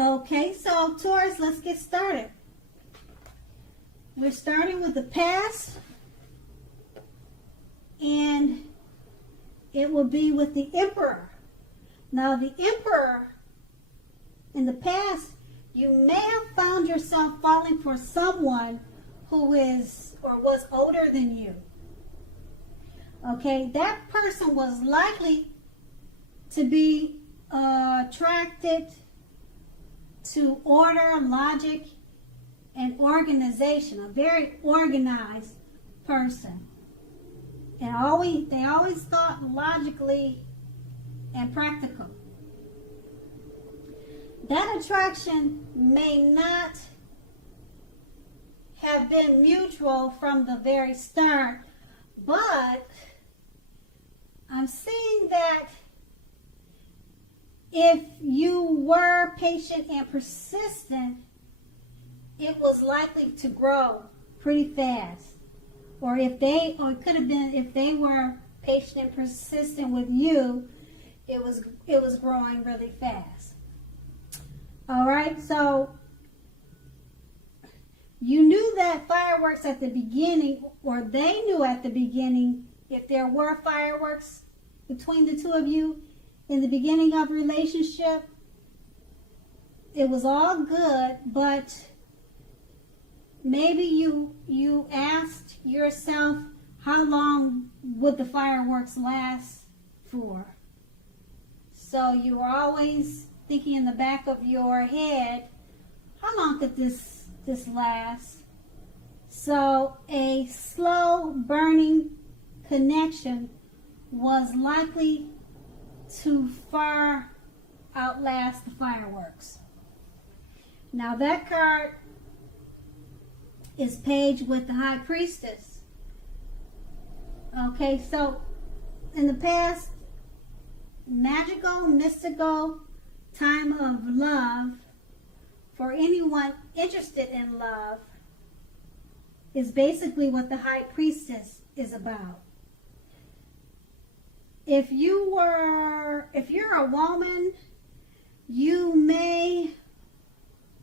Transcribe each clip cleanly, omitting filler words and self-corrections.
Okay, so Taurus, let's get started. We're starting with the past, and it will be with the Emperor. Now, the Emperor, in the past, you may have found yourself falling for someone who is or was older than you. Okay, that person was likely to be attracted to order, logic, and organization, a very organized person. And they always thought logically and practical. That attraction may not have been mutual from the very start, but I'm seeing that if you were patient and persistent, it was likely to grow pretty fast. Or it could have been if they were patient and persistent with you, it was growing really fast. All right, so you knew that fireworks at the beginning, or they knew at the beginning, if there were fireworks between the two of you in the beginning of a relationship, it was all good, but maybe you asked yourself, how long would the fireworks last for? So you were always thinking in the back of your head, how long could this last? So a slow burning connection was likely to far outlast the fireworks. Now that card is page with the High Priestess. Okay, so in the past, magical, mystical time of love for anyone interested in love is basically what the High Priestess is about. If you're a woman, you may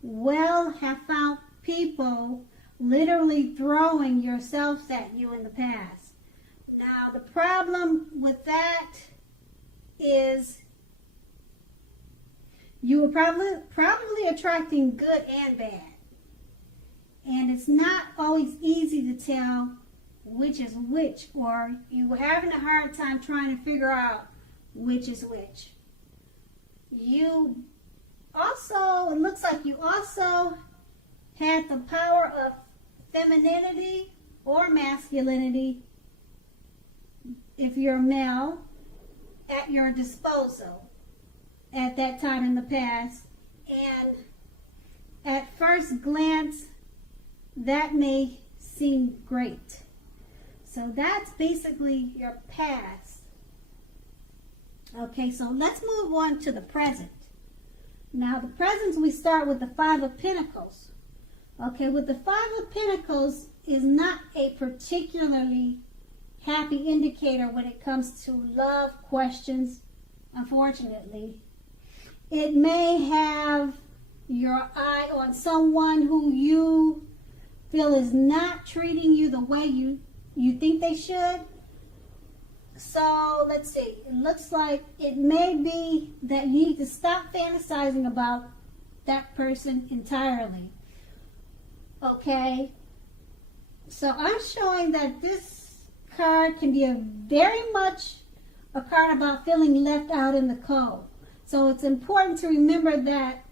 well have found people literally throwing yourselves at you in the past. Now, the problem with that is you were probably attracting good and bad. And it's not always easy to tell which is which, or you were having a hard time trying to figure out which is which. It looks like you also had the power of femininity or masculinity, if you're male, at your disposal at that time in the past. And at first glance, that may seem great. So that's basically your past. Okay, so let's move on to the present. Now, the present, we start with the Five of Pentacles. Okay, with the Five of Pentacles is not a particularly happy indicator when it comes to love questions, unfortunately. It may have your eye on someone who you feel is not treating you the way you think they should. So let's see, it looks like it may be that you need to stop fantasizing about that person entirely. Okay, so I'm showing that this card can be very much a card about feeling left out in the cold. So it's important to remember that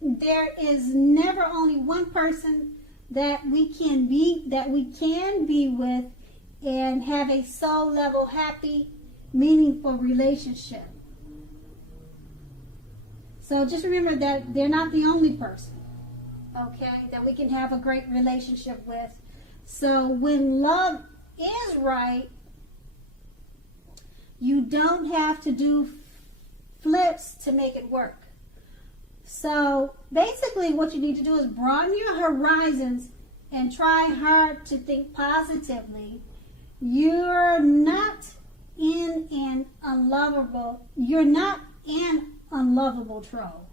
there is never only one person that we can be with and have a soul level, happy, meaningful relationship. So just remember that they're not the only person, okay, that we can have a great relationship with. So when love is right, you don't have to do flips to make it work. So basically what you need to do is broaden your horizons and try hard to think positively. You're not an unlovable troll.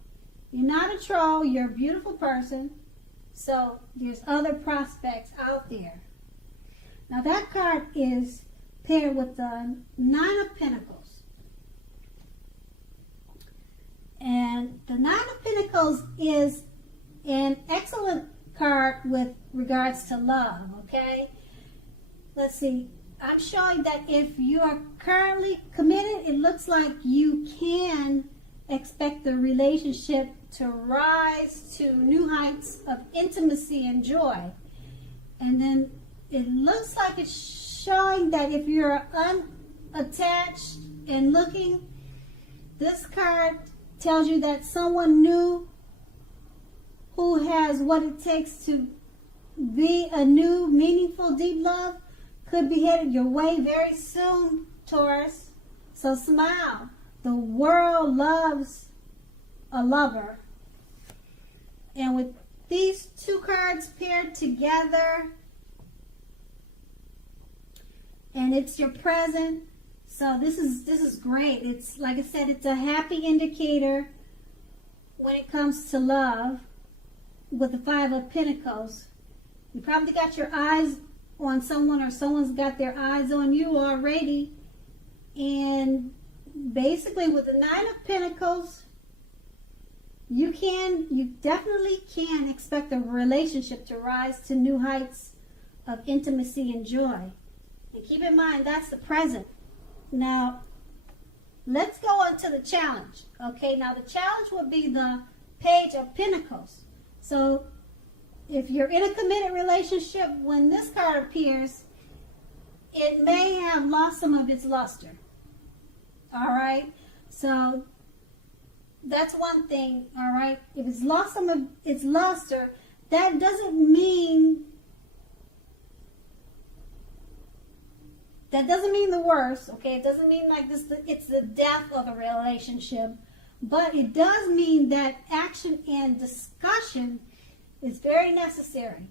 You're not a troll. You're a beautiful person. So there's other prospects out there. Now that card is paired with the Nine of Pentacles. And the Nine of Pentacles is an excellent card with regards to love, okay? Let's see. I'm showing that if you are currently committed, it looks like you can expect the relationship to rise to new heights of intimacy and joy. And then it looks like it's showing that if you're unattached and looking, this card tells you that someone new who has what it takes to be a new, meaningful, deep love could be headed your way very soon, Taurus. So smile. The world loves a lover. And with these two cards paired together, and it's your present, so this is great. It's like I said, it's a happy indicator when it comes to love with the Five of Pentacles. You probably got your eyes on someone, or someone's got their eyes on you already. And basically with the Nine of Pentacles, you definitely can expect a relationship to rise to new heights of intimacy and joy. And keep in mind, that's the present. Now, let's go on to the challenge. Okay, now the challenge would be the Page of Pentacles. So, if you're in a committed relationship, when this card appears, it may have lost some of its luster. All right? So, that's one thing, all right? If it's lost some of its luster, that doesn't mean the worst, okay? It doesn't mean like this, it's the death of a relationship, but it does mean that action and discussion is very necessary.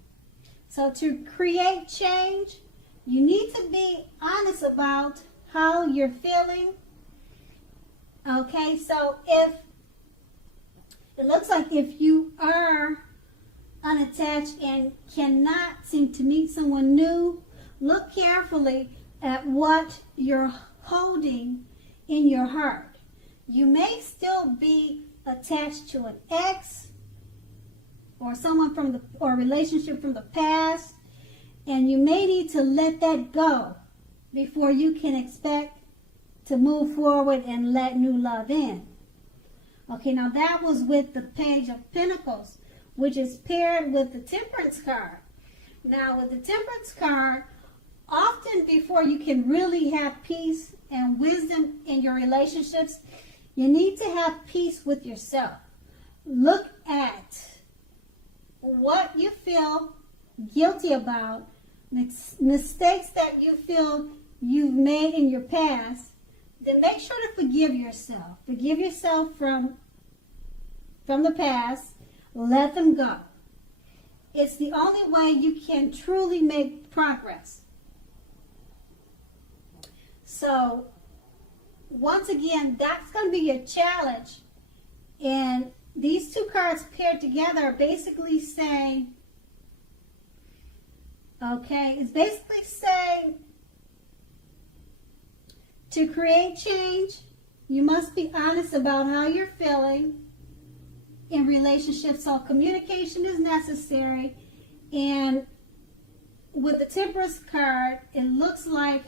So to create change, you need to be honest about how you're feeling. Okay, so if it looks like if you are unattached and cannot seem to meet someone new, look carefully at what you're holding in your heart. You may still be attached to an ex or someone or a relationship from the past, and you may need to let that go before you can expect to move forward and let new love in. Okay, now that was with the Page of Pentacles, which is paired with the Temperance card. Now with the Temperance card, often before you can really have peace and wisdom in your relationships, you need to have peace with yourself. Look at what you feel guilty about, mistakes that you feel you've made in your past, then make sure to forgive yourself. Forgive yourself from the past. Let them go. It's the only way you can truly make progress. So, once again, that's going to be your challenge. And these two cards paired together are basically saying, okay, it's basically saying to create change, you must be honest about how you're feeling in relationships. So communication is necessary. And with the Temperance card, it looks like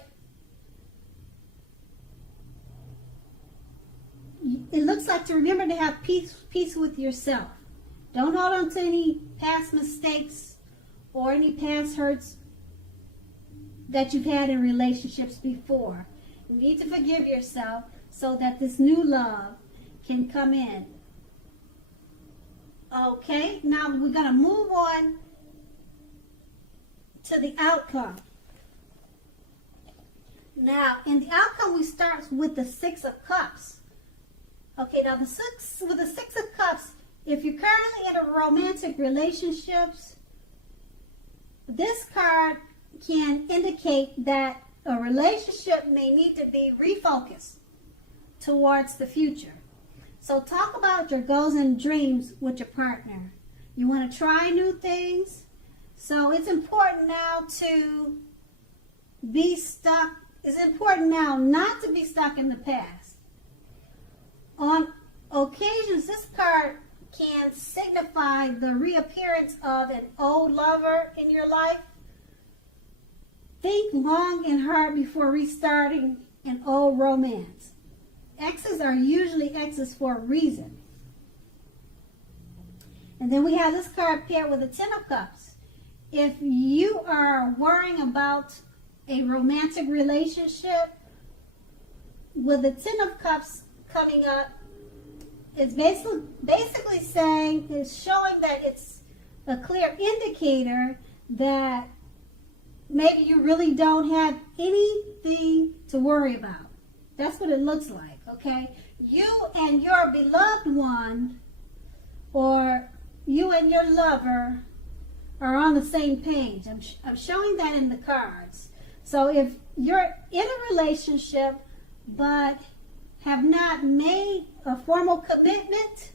to remember to have peace with yourself. Don't hold on to any past mistakes or any past hurts that you've had in relationships before. You need to forgive yourself so that this new love can come in. Okay, now we're going to move on to the outcome. Now, in the outcome, we start with the Six of Cups. Okay, now with the Six of Cups, if you're currently in a romantic relationships, this card can indicate that a relationship may need to be refocused towards the future. So talk about your goals and dreams with your partner. You want to try new things. So it's important now to be stuck. It's important now not to be stuck in the past. On occasions, this card can signify the reappearance of an old lover in your life. Think long and hard before restarting an old romance. Exes are usually exes for a reason. And then we have this card paired with the Ten of Cups. If you are worrying about a romantic relationship, with the Ten of Cups coming up, it's basically saying, it's showing that it's a clear indicator that maybe you really don't have anything to worry about. That's what it looks like, okay? You and your beloved one, or you and your lover, are on the same page. I'm showing that in the cards. So if you're in a relationship but have not made a formal commitment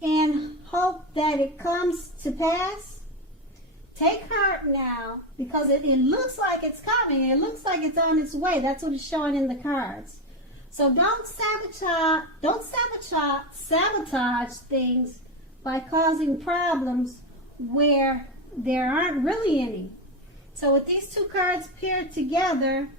and hope that it comes to pass, take heart now, because it looks like it's coming. It looks like it's on its way. That's what it's showing in the cards. So don't sabotage things by causing problems where there aren't really any. So with these two cards paired together,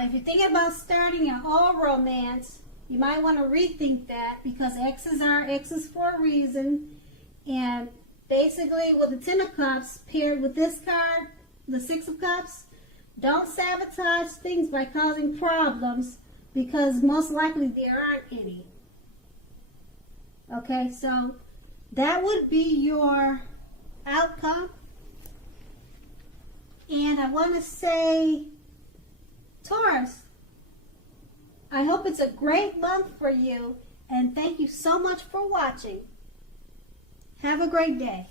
if you're thinking about starting an all romance, you might want to rethink that, because exes are exes for a reason. And basically, with the Ten of Cups paired with this card, the Six of Cups, don't sabotage things by causing problems, because most likely there aren't any. Okay, so that would be your outcome. And I want to say, Taurus, I hope it's a great month for you, and thank you so much for watching. Have a great day.